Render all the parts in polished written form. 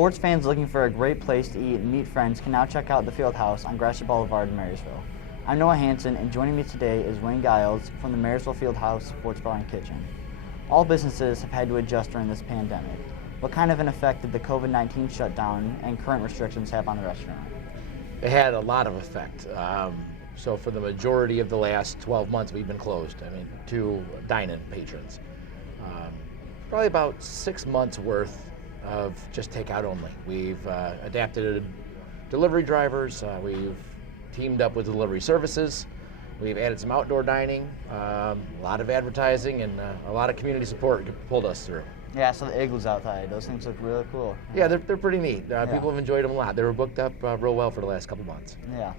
Sports fans looking for a great place to eat and meet friends can now check out the Fieldhouse on Gratiot Boulevard in Marysville. I'm Noah Hansen, and joining me today is Wayne Giles from the Marysville Fieldhouse Sports Bar Kitchen. All businesses have had to adjust during this pandemic. What kind of an effect did the COVID-19 shutdown and current restrictions have on the restaurant? It had a lot of effect. So for the majority of the last 12 months, we've been closed. To dine-in patrons. Probably about 6 months worth of just takeout only. We've adapted delivery drivers. We've teamed up with delivery services. We've added some outdoor dining, a lot of advertising, and a lot of community support pulled us through. Yeah, so the igloos outside, those things look really cool. Yeah, they're pretty neat. People have enjoyed them a lot. They were booked up real well for the last couple months. Yeah.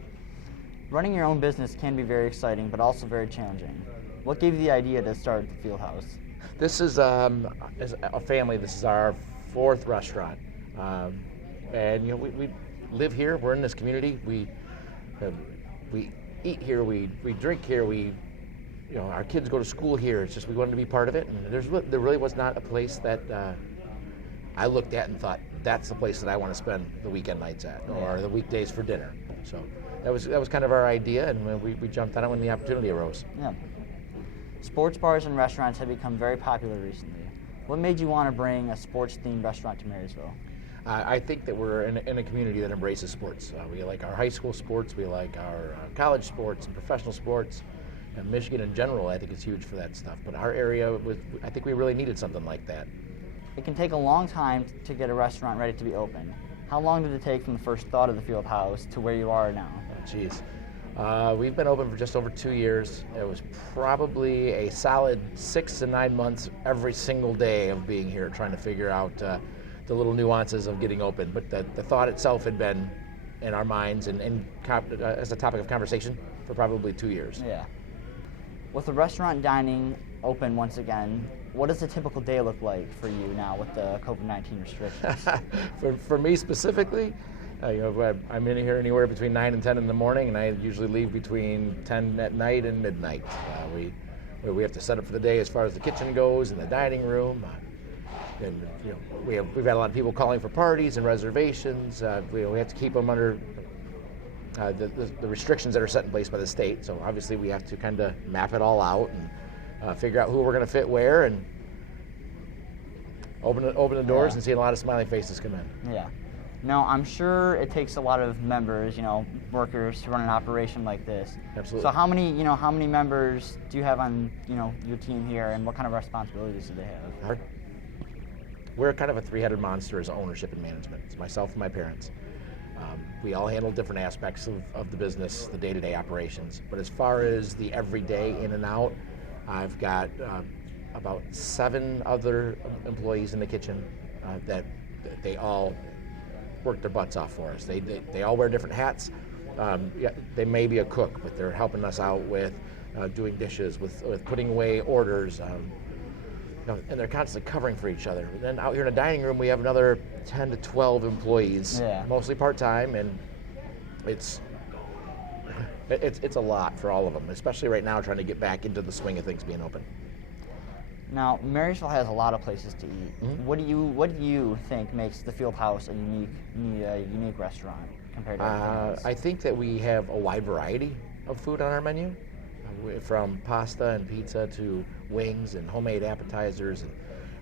Running your own business can be very exciting, but also very challenging. What gave you the idea to start the Fieldhouse? This is a family. This is our 4th restaurant, and we live here. We're in this community. We eat here. We drink here. Our kids go to school here. It's just we wanted to be part of it, and there really was not a place that I looked at and thought that's the place that I want to spend the weekend nights at, or the weekdays for dinner. So that was kind of our idea, and we jumped on it when the opportunity arose. Yeah. Sports bars and restaurants have become very popular recently. What made you want to bring a sports-themed restaurant to Marysville? I think that we're in a community that embraces sports. We like our high school sports, we like our college sports and professional sports. And Michigan in general, I think, is huge for that stuff. But our area, I think we really needed something like that. It can take a long time to get a restaurant ready to be open. How long did it take from the first thought of the Fieldhouse to where you are now? Geez. We've been open for just over 2 years. It was probably a solid 6 to 9 months every single day of being here, trying to figure out the little nuances of getting open. But the thought itself had been in our minds and as a topic of conversation for probably 2 years. Yeah. With the restaurant dining open once again, what does a typical day look like for you now with the COVID-19 restrictions? For me specifically, I'm in here anywhere between 9 and 10 in the morning, and I usually leave between 10 at night and midnight. We have to set up for the day as far as the kitchen goes and the dining room. And we've had a lot of people calling for parties and reservations. We have to keep them under the restrictions that are set in place by the state. So obviously we have to kind of map it all out and figure out who we're going to fit where, and open the doors and see a lot of smiling faces come in. Yeah. Now, I'm sure it takes a lot of members, workers to run an operation like this. Absolutely. So how many members do you have on, your team here, and what kind of responsibilities do they have? We're kind of a 3-headed monster as ownership and management. It's myself and my parents. We all handle different aspects of the business, the day-to-day operations. But as far as the everyday in and out, I've got about 7 other employees in the kitchen that they all work their butts off for us. They all wear different hats. They may be a cook, but they're helping us out with doing dishes, with putting away orders, and they're constantly covering for each other. And then out here in the dining room, we have another 10 to 12 employees, mostly part-time, and it's a lot for all of them, especially right now trying to get back into the swing of things being open. Now, Marysville has a lot of places to eat. Mm-hmm. What do you think makes the Fieldhouse a unique restaurant compared to everything else? I think that we have a wide variety of food on our menu, from pasta and pizza to wings and homemade appetizers. And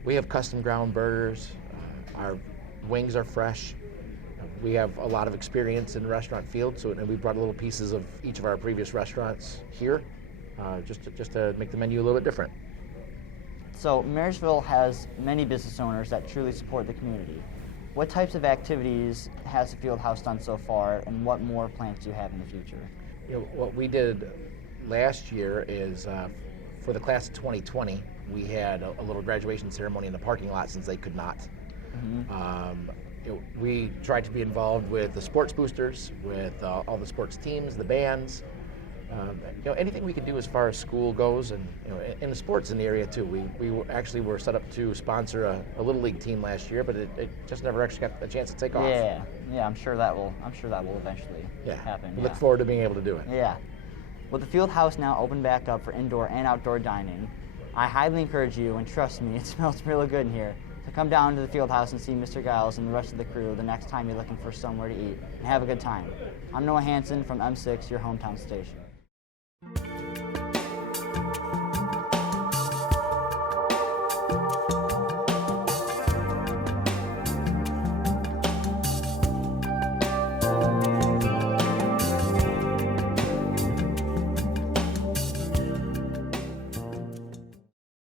we have custom ground burgers. Our wings are fresh. We have a lot of experience in the restaurant field, and we brought little pieces of each of our previous restaurants here, just to make the menu a little bit different. So Marysville has many business owners that truly support the community. What types of activities has the Fieldhouse done so far, and what more plans do you have in the future? What we did last year is, for the class of 2020, we had a little graduation ceremony in the parking lot since they could not. Mm-hmm. We tried to be involved with the sports boosters, with all the sports teams, the bands. Anything we could do as far as school goes, and in the sports in the area too. We actually were set up to sponsor a little league team last year, but it just never actually got a chance to take off. Yeah, I'm sure that will eventually happen. We look forward to being able to do it. Yeah. With the Fieldhouse now open back up for indoor and outdoor dining, I highly encourage you, and trust me, it smells really good in here, to So come down to the Fieldhouse and see Mr. Giles and the rest of the crew the next time you're looking for somewhere to eat, and have a good time. I'm Noah Hansen from M6, your hometown station.